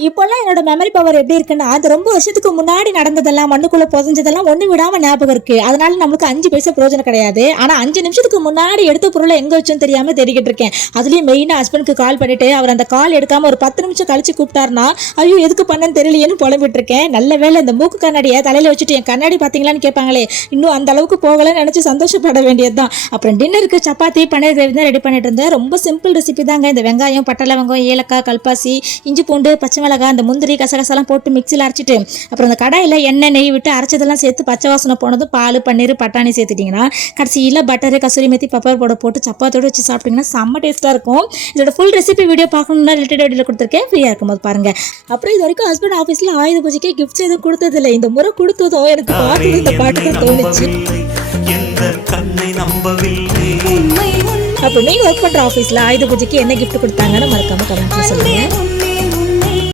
இப்போல்லாம் என்னோட memory power எப்படி இருக்குன்னா, அது ரொம்ப வருஷத்துக்கு முன்னாடி நடந்ததெல்லாம் மண்ணுக்குள்ள புதைஞ்சதெல்லாம் ஒண்ணு விடாம ஞாபகம் இருக்கு. அதனால நம்மளுக்கு 5 பைசா பிரயோஜனம் கிடையாது. ஆனா 5 நிமிஷத்துக்கு முன்னாடி எடுத்த பொருளை எங்க வச்சோன்னு தெரியாம தேடிக்கிட்டு இருக்கேன். அதுலயும் மெயினா ஹஸ்பண்டுக்கு கால் பண்ணிட்டு அவர் அந்த கால் எடுக்காம ஒரு 10 நிமிஷம் கழிச்சு கூப்பிட்டாருன்னா, ஐயோ எதுக்கு பண்ணேன்னு தெரியலையேன்னு புலம்பிட்டு இருக்கேன். நல்ல வேளை இந்த மூக்கு கண்ணாடியை தலையில வச்சுட்டு என் கண்ணாடி பாத்தீங்களான்னு கேட்பாங்களே, இன்னும் அந்த அளவுக்கு போகலன்னு நினைச்சு சந்தோஷப்பட வேண்டியதுதான். அப்புறம் டின்னருக்கு சப்பாத்தி பன்னீர் கிரேவி தான் ரெடி பண்ணிட்டு இருந்தேன். ரொம்ப சிம்பிள் ரெசிபி தாங்க. இந்த வெங்காயம், பட்டை லவங்கம், ஏலக்காய், கல்பாசி, இஞ்சி பூண்டு, பச்சை மிளகாய், அந்த முந்திரி கசகசெல்லாம் போட்டு மிக்சியில் அரைச்சிட்டு அப்புறம் அந்த கடாயில் எண்ணெய் நெய் விட்டு அரைச்சதெல்லாம் சேர்த்து பச்சை வாசனை போனது பால் பன்னீர் பட்டாணி சேர்த்துட்டிங்கன்னா கடைசியில் பட்டரு கசூரி மெத்தி பெப்பர் போட போட்டு சப்பாத்தோடு வச்சு சாப்பிட்டிங்கன்னா செம்ம டேஸ்ட்டாக இருக்கும். இதோட ஃபுல் ரெசிபி வீடியோ பார்க்கணுன்னா ரிலேட்டட் வீடியோவில் கொடுத்துருக்கேன், ஃப்ரீயாக இருக்கும்போது பாருங்கள். அப்புறம் இது வரைக்கும் ஹஸ்பண்ட் ஆஃபீஸில் ஆயுத பூஜைக்கே கிஃப்ட்ஸ் எதுவும் கொடுத்ததில்லை. இந்த முறை கொடுத்ததும் எனக்கு பார்த்தது இந்த பாட்டு தான் தோணுச்சு. அப்போ நீங்கள் ஒர்க் பண்ணுற ஆஃபீஸில் ஆயுத பூஜைக்கு என்ன கிஃப்ட் கொடுத்தாங்கன்னு மறக்காம கமெண்ட்ல சொல்லுங்கள்.